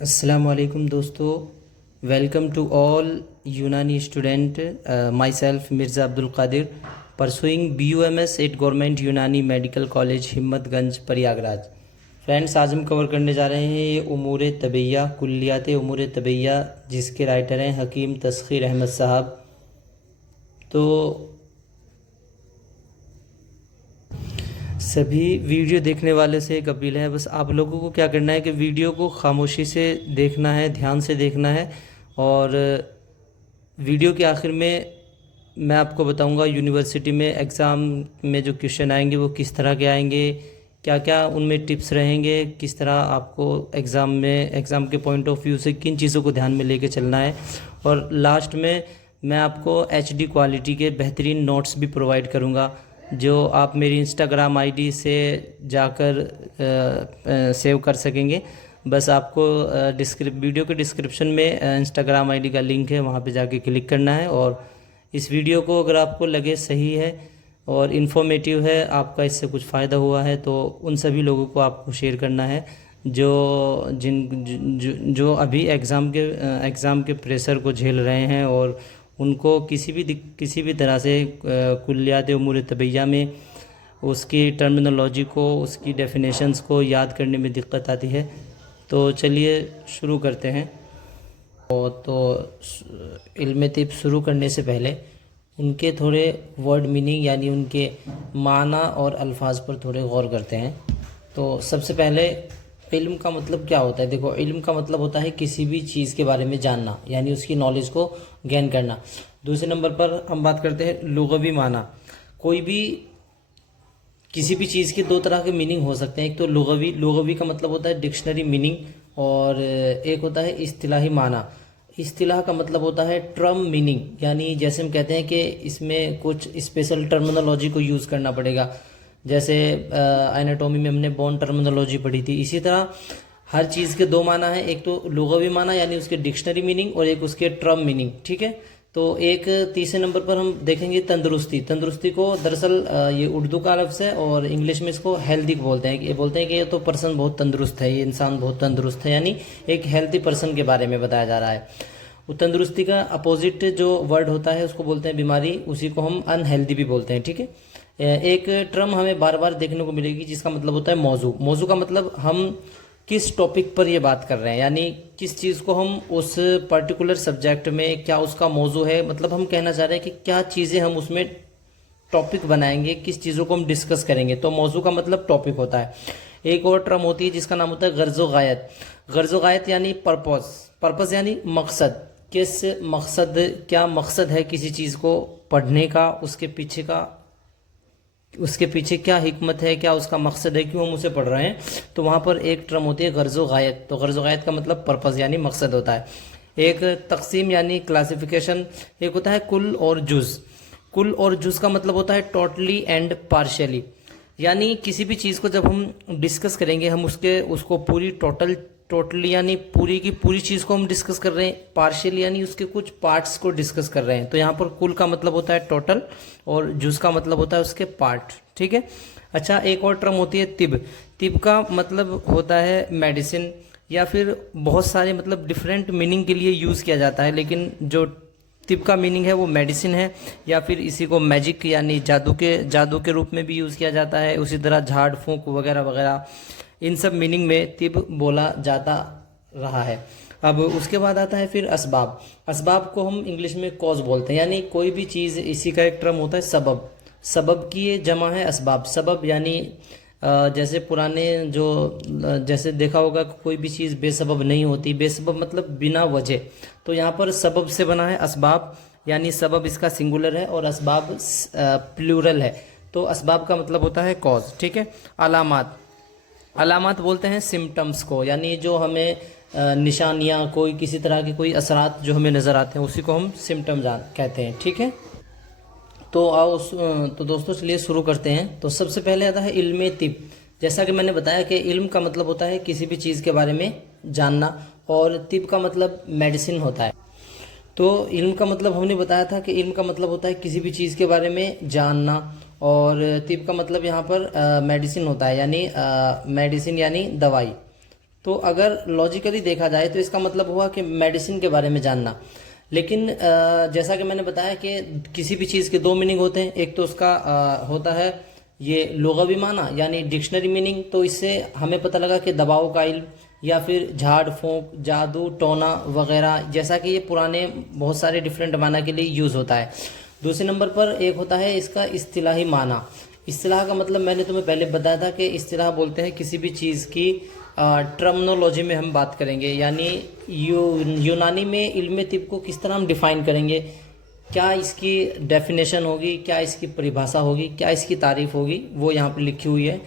السلام علیکم دوستو، ویلکم ٹو آل یونانی student. My self Mirza Abdul Qadir pursuing BUMS at government یونانی میڈیکل کالج ہمت گنج پریاگراج. فرینڈس، آج ہم کور کرنے جا رہے ہیں یہ امور طبیعیہ، کلیات امور طبیعیہ، جس کے رائٹر ہیں حکیم تسخیر احمد صاحب. تو سبھی ویڈیو دیکھنے والے سے ایک اپیل ہے، بس آپ لوگوں کو کیا کرنا ہے کہ ویڈیو کو خاموشی سے دیکھنا ہے، دھیان سے دیکھنا ہے. اور ویڈیو کے آخر میں آپ کو بتاؤں گا یونیورسٹی میں ایگزام میں جو کویشچن آئیں گے وہ کس طرح کے آئیں گے، کیا کیا ان میں ٹپس رہیں گے، کس طرح آپ کو ایگزام کے پوائنٹ آف ویو سے کن چیزوں کو دھیان میں لے کے چلنا ہے. اور لاسٹ میں آپ کو HD کوالٹی کے بہترین نوٹس بھی پرووائڈ کروں گا، جو آپ میری انسٹاگرام ID سے جا کر سیو کر سکیں گے. بس آپ کو ویڈیو کے ڈسکرپشن میں انسٹاگرام ID کا لنک ہے، وہاں پہ جا کے کلک کرنا ہے. اور اس ویڈیو کو اگر آپ کو لگے صحیح ہے اور انفارمیٹیو ہے، آپ کا اس سے کچھ فائدہ ہوا ہے، تو ان سبھی لوگوں کو آپ کو شیئر کرنا ہے جو ابھی ایگزام کے پریشر کو جھیل رہے ہیں، اور ان کو کسی بھی طرح سے کلیات امور طبیعیہ میں اس کی ٹرمینالوجی کو، اس کی ڈیفینیشنز کو یاد کرنے میں دقت آتی ہے. تو چلیے شروع کرتے ہیں. تو علم طب شروع کرنے سے پہلے ان کے تھوڑے ورڈ میننگ یعنی ان کے معنی اور الفاظ پر تھوڑے غور کرتے ہیں. تو سب سے پہلے علم کا مطلب کیا ہوتا ہے؟ دیکھو، علم کا مطلب ہوتا ہے کسی بھی چیز کے بارے میں جاننا، یعنی اس کی نالج کو گین کرنا. دوسرے نمبر پر ہم بات کرتے ہیں لغوی معنی. کوئی بھی کسی بھی چیز کے دو طرح کے میننگ ہو سکتے ہیں. ایک تو لغوی کا مطلب ہوتا ہے ڈکشنری میننگ، اور ایک ہوتا ہے اصطلاحی معنی. اصطلاح کا مطلب ہوتا ہے ٹرم میننگ، یعنی جیسے ہم کہتے ہیں کہ اس میں کچھ اسپیشل ٹرمینالوجی کو یوز کرنا پڑے گا. جیسے ایناٹومی میں ہم نے بون ٹرمینالوجی پڑھی تھی، اسی طرح ہر چیز کے دو معنی ہیں. ایک تو لغوی معنی یعنی اس کے ڈکشنری میننگ، اور ایک اس کے ٹرم میننگ. ٹھیک ہے. تو ایک تیسرے نمبر پر ہم دیکھیں گے تندرستی کو دراصل یہ اردو کا لفظ ہے، اور انگلش میں اس کو ہیلدی بولتے ہیں. بولتے ہیں کہ یہ تو پرسن بہت تندرست ہے، یہ انسان بہت تندرست ہے، یعنی ایک ہیلدی پرسن کے بارے میں بتایا جا رہا ہے. وہ تندرستی کا اپوزٹ جو ورڈ ہوتا ہے اس کو بولتے ہیں بیماری، اسی کو ہم ان ہیلدی بھی بولتے ہیں. ٹھیک ہے. ایک ٹرم ہمیں بار بار دیکھنے کو ملے گی جس کا مطلب ہوتا ہے موضوع کا مطلب ہم کس ٹاپک پر یہ بات کر رہے ہیں، یعنی کس چیز کو ہم اس پرٹیکولر سبجیکٹ میں کیا اس کا موضوع ہے. مطلب ہم کہنا چاہ رہے ہیں کہ کیا چیزیں ہم اس میں ٹاپک بنائیں گے، کس چیزوں کو ہم ڈسکس کریں گے. تو موضوع کا مطلب ٹاپک ہوتا ہے. ایک اور ٹرم ہوتی ہے جس کا نام ہوتا ہے غرض و غایت. غرض و غایت یعنی پرپز یعنی مقصد. کیا مقصد ہے کسی چیز کو پڑھنے کا، اس کے پیچھے کیا حکمت ہے، کیا اس کا مقصد ہے، کیوں ہم اسے پڑھ رہے ہیں. تو وہاں پر ایک ٹرم ہوتی ہے غرض و غایت. تو غرض و غایت کا مطلب پرپز یعنی مقصد ہوتا ہے. ایک تقسیم یعنی کلاسیفیکیشن. ایک ہوتا ہے کل اور جز کا مطلب ہوتا ہے ٹوٹلی اینڈ پارشلی. یعنی کسی بھی چیز کو جب ہم ڈسکس کریں گے، ہم اس کو پوری ٹوٹلی یعنی پوری کی پوری چیز کو ہم ڈسکس کر رہے ہیں، پارشلی یعنی اس کے کچھ پارٹس کو ڈسکس کر رہے ہیں. تو یہاں پر کل کا مطلب ہوتا ہے ٹوٹل، اور جز کا مطلب ہوتا ہے اس کے پارٹ. ٹھیک ہے. اچھا، ایک اور ٹرم ہوتی ہے طب کا مطلب ہوتا ہے میڈیسن، یا پھر بہت سارے مطلب ڈیفرنٹ میننگ کے لیے یوز کیا جاتا ہے، لیکن جو طب کا میننگ ہے وہ میڈیسن ہے، یا پھر اسی کو میجک یعنی جادو کے روپ میں بھی یوز کیا جاتا ہے. اسی طرح جھاڑ پھونک وغیرہ وغیرہ، ان سب میننگ میں طب بولا جاتا رہا ہے. اب اس کے بعد آتا ہے پھر اسباب کو ہم انگلش میں کاز بولتے ہیں، یعنی کوئی بھی چیز، اسی کا ایک ٹرم ہوتا ہے سبب کی یہ جمع ہے اسباب. سبب یعنی جیسے جیسے دیکھا ہوگا کوئی بھی چیز بے سبب نہیں ہوتی. بے سبب مطلب بنا وجہ. تو یہاں پر سبب سے بنا ہے اسباب، یعنی سبب اس کا سنگولر ہے اور اسباب پلورل ہے. تو اسباب کا مطلب ہوتا ہے کاز. ٹھیک ہے. علامات بولتے ہیں سمٹمز کو، یعنی جو ہمیں نشانیاں، کسی طرح کے کوئی اثرات جو ہمیں نظر آتے ہیں، اسی کو ہم سمٹم کہتے ہیں. ٹھیک ہے. تو دوستو چلیے شروع کرتے ہیں. تو سب سے پہلے آتا ہے علم طب. جیسا کہ میں نے بتایا کہ علم کا مطلب ہوتا ہے کسی بھی چیز کے بارے میں جاننا، اور طب کا مطلب میڈیسن ہوتا ہے. تو علم کا مطلب ہم نے بتایا تھا کہ علم کا مطلب ہوتا ہے کسی بھی چیز کے بارے میں جاننا، اور طب کا مطلب یہاں پر میڈیسن ہوتا ہے، یعنی میڈیسن یعنی دوائی. تو اگر لاجیکلی دیکھا جائے تو اس کا مطلب ہوا کہ میڈیسن کے بارے میں جاننا. لیکن جیسا کہ میں نے بتایا کہ کسی بھی چیز کے دو میننگ ہوتے ہیں. ایک تو اس کا ہوتا ہے یہ لغوی معنی یعنی ڈکشنری میننگ، تو اس سے ہمیں پتہ لگا کہ دباؤ کا علم یا پھر جھاڑ پھونک، جادو ٹونا وغیرہ، جیسا کہ یہ پرانے بہت سارے ڈفرینٹ معنی کے لیے یوز ہوتا ہے. دوسرے نمبر پر ایک ہوتا ہے اس کا اصطلاحی معنی. اصطلاح کا مطلب میں نے تمہیں پہلے بتایا تھا کہ اصطلاح بولتے ہیں کسی بھی چیز کی ٹرمنولوجی میں ہم بات کریں گے، یعنی یونانی میں علم طب کو کس طرح ہم ڈیفائن کریں گے، کیا اس کی ڈیفینیشن ہوگی، کیا اس کی پریبھاشا ہوگی، کیا اس کی تعریف ہوگی، وہ یہاں پہ لکھی ہوئی ہے.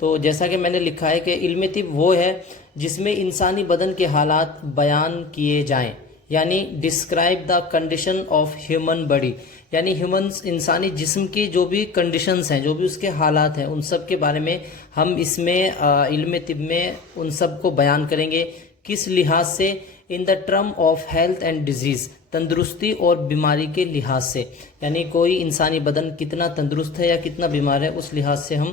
تو جیسا کہ میں نے لکھا ہے کہ علم طب وہ ہے جس میں انسانی بدن کے حالات بیان کیے جائیں، یعنی describe the condition of human body, یعنی انسانی جسم کی جو بھی کنڈیشنز ہیں، جو بھی اس کے حالات ہیں، ان سب کے بارے میں ہم اس میں علم طب میں ان سب کو بیان کریں گے. کس لحاظ سے؟ In the term of health and disease, تندرستی اور بیماری کے لحاظ سے، یعنی کوئی انسانی بدن کتنا تندرست ہے یا کتنا بیمار ہے، اس لحاظ سے ہم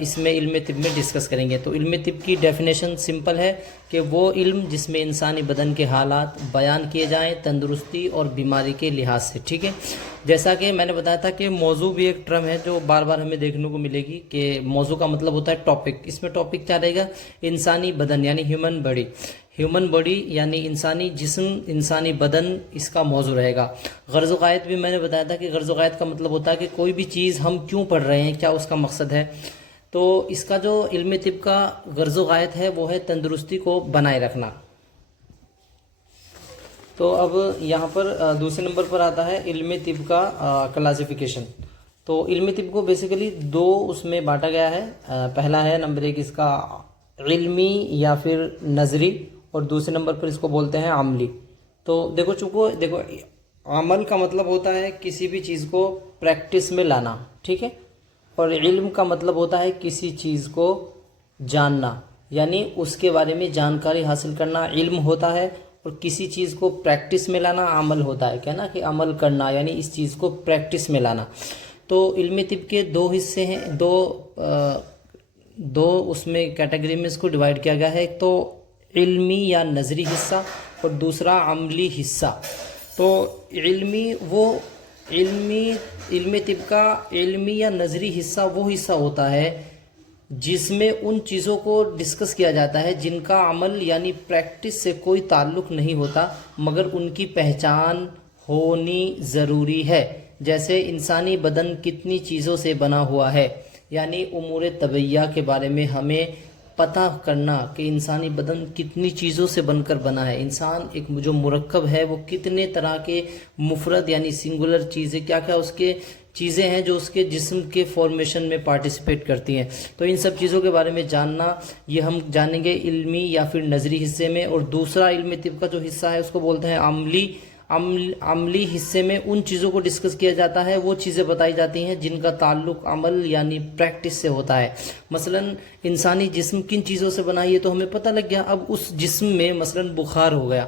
اس میں علم طب میں ڈسکس کریں گے. تو علم طب کی ڈیفینیشن سمپل ہے کہ وہ علم جس میں انسانی بدن کے حالات بیان کیے جائیں تندرستی اور بیماری کے لحاظ سے. ٹھیک ہے، جیسا کہ میں نے بتایا تھا کہ موضوع بھی ایک ٹرم ہے جو بار بار ہمیں دیکھنے کو ملے گی کہ موضوع کا مطلب ہوتا ہے ٹاپک. اس میں ٹاپک کیا رہے گا؟ انسانی بدن یعنی ہیومن باڈی. ہیومن باڈی یعنی انسانی جسم، انسانی بدن اس کا موضوع رہے گا. غرض و غایت بھی میں نے بتایا تھا کہ غرض و غایت کا مطلب ہوتا ہے کہ کوئی بھی چیز ہم کیوں پڑھ رہے ہیں، کیا اس کا مقصد ہے. تو اس کا جو علم طب کا غرض و غایت ہے وہ ہے تندرستی کو بنائے رکھنا. تو اب یہاں پر دوسرے نمبر پر آتا ہے علم طب کا کلاسیفیکیشن. تو علم طب کو بیسیکلی دو اس میں بانٹا گیا ہے. پہلا ہے نمبر ایک اس کا علمی یا پھر نظری، اور دوسرے نمبر پر اس کو بولتے ہیں عملی. تو دیکھو عمل کا مطلب ہوتا ہے کسی بھی چیز کو پریکٹس میں لانا، ٹھیک ہے، اور علم کا مطلب ہوتا ہے کسی چیز کو جاننا، یعنی اس کے بارے میں جانکاری حاصل کرنا علم ہوتا ہے، اور کسی چیز کو پریکٹس میں لانا عمل ہوتا ہے. کہنا کہ عمل کرنا یعنی اس چیز کو پریکٹس میں لانا. تو علم طب کے دو حصے ہیں، دو اس میں کیٹیگری میں اس کو ڈیوائڈ کیا گیا ہے. ایک تو علمی یا نظری حصہ اور دوسرا عملی حصہ. تو علم طب کا علمی یا نظری حصہ وہ حصہ ہوتا ہے جس میں ان چیزوں کو ڈسکس کیا جاتا ہے جن کا عمل یعنی پریکٹس سے کوئی تعلق نہیں ہوتا مگر ان کی پہچان ہونی ضروری ہے. جیسے انسانی بدن کتنی چیزوں سے بنا ہوا ہے، یعنی امور طبیعیہ کے بارے میں ہمیں پتہ کرنا کہ انسانی بدن کتنی چیزوں سے بن کر بنا ہے. انسان ایک جو مرکب ہے وہ کتنے طرح کے مفرد یعنی سنگولر چیزیں، کیا اس کے چیزیں ہیں جو اس کے جسم کے فارمیشن میں پارٹیسپیٹ کرتی ہیں. تو ان سب چیزوں کے بارے میں جاننا یہ ہم جانیں گے علمی یا پھر نظری حصے میں. اور دوسرا علم طب کا جو حصہ ہے اس کو بولتے ہیں عملی. عملی حصے میں ان چیزوں کو ڈسکس کیا جاتا ہے، وہ چیزیں بتائی جاتی ہیں جن کا تعلق عمل یعنی پریکٹس سے ہوتا ہے. مثلا انسانی جسم کن چیزوں سے بنا ہے یہ تو ہمیں پتہ لگ گیا. اب اس جسم میں مثلا بخار ہو گیا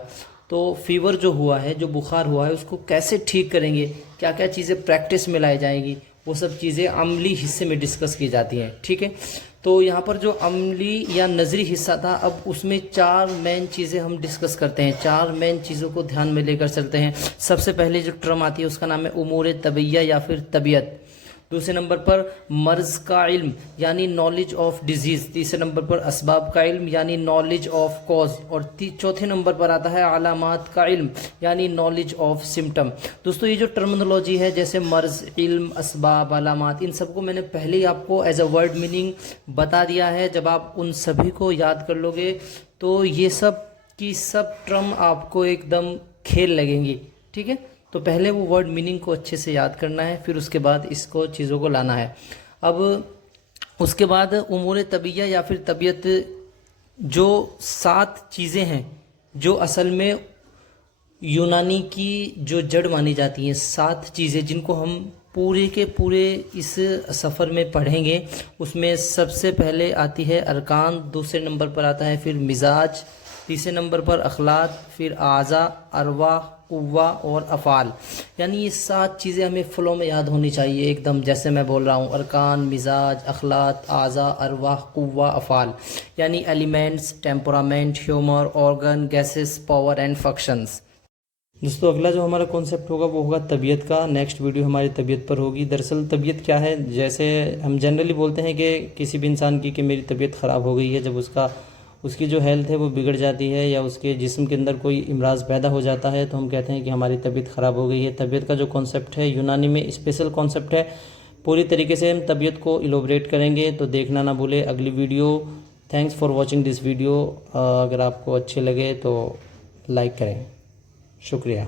تو فیور جو ہوا ہے، جو بخار ہوا ہے، اس کو کیسے ٹھیک کریں گے، کیا کیا چیزیں پریکٹس میں لائی جائیں گی، وہ سب چیزیں عملی حصے میں ڈسکس کی جاتی ہیں. ٹھیک ہے، تو یہاں پر جو عملی یا نظری حصہ تھا، اب اس میں 4 مین چیزیں ہم ڈسکس کرتے ہیں. 4 مین چیزوں کو دھیان میں لے کر چلتے ہیں. سب سے پہلے جو ٹرم آتی ہے اس کا نام ہے امور طبیعیہ یا پھر طبیعت. دوسرے نمبر پر مرض کا علم یعنی نالج آف ڈیزیز. تیسرے نمبر پر اسباب کا علم یعنی نالج آف کاز. اور چوتھے نمبر پر آتا ہے علامات کا علم یعنی نالج آف سمٹم. دوستو یہ جو ٹرمنالوجی ہے جیسے مرض، علم، اسباب، علامات، ان سب کو میں نے پہلے ہی آپ کو ایز اے ورڈ میننگ بتا دیا ہے. جب آپ ان سبھی کو یاد کر لو گے تو یہ سب کی سب ٹرم آپ کو ایک دم کھیل لگیں گی. ٹھیک ہے، تو پہلے وہ ورڈ میننگ کو اچھے سے یاد کرنا ہے، پھر اس کے بعد اس کو چیزوں کو لانا ہے. اب اس کے بعد امور طبیعیہ یا پھر طبیعت، جو 7 چیزیں ہیں جو اصل میں یونانی کی جو جڑ مانی جاتی ہیں، 7 چیزیں جن کو ہم پورے کے پورے اس سفر میں پڑھیں گے. اس میں سب سے پہلے آتی ہے ارکان، دوسرے نمبر پر آتا ہے پھر مزاج، تیسرے نمبر پر اخلاق، پھر اعضاء، ارواح، قوہ اور افعال، یعنی یہ 7 چیزیں ہمیں فلو میں یاد ہونی چاہیے ایک دم، جیسے میں بول رہا ہوں ارکان، مزاج، اخلاق، اعضاء، ارواح، قوہ، افعال، یعنی elements, temperament, humour, organ, gases, power and functions. دوستو اگلا جو ہمارا کانسیپٹ ہوگا وہ ہوگا طبیعت کا، نیکسٹ ویڈیو ہماری طبیعت پر ہوگی۔ دراصل طبیعت کیا ہے، جیسے ہم جنرلی بولتے ہیں کہ کسی بھی انسان کی کہ میری طبیعت خراب ہو گئی ہے، جب اس کی جو ہیلتھ ہے وہ بگڑ جاتی ہے یا اس کے جسم کے اندر کوئی امراض پیدا ہو جاتا ہے تو ہم کہتے ہیں کہ ہماری طبیعت خراب ہو گئی ہے۔ طبیعت کا جو کانسیپٹ ہے یونانی میں اسپیشل کانسیپٹ ہے، پوری طریقے سے ہم طبیعت کو ایلوبریٹ کریں گے، تو دیکھنا نہ بھولے اگلی video. Thanks for watching this video, اگر آپ کو اچھے لگے تو لائک کریں، شکریہ۔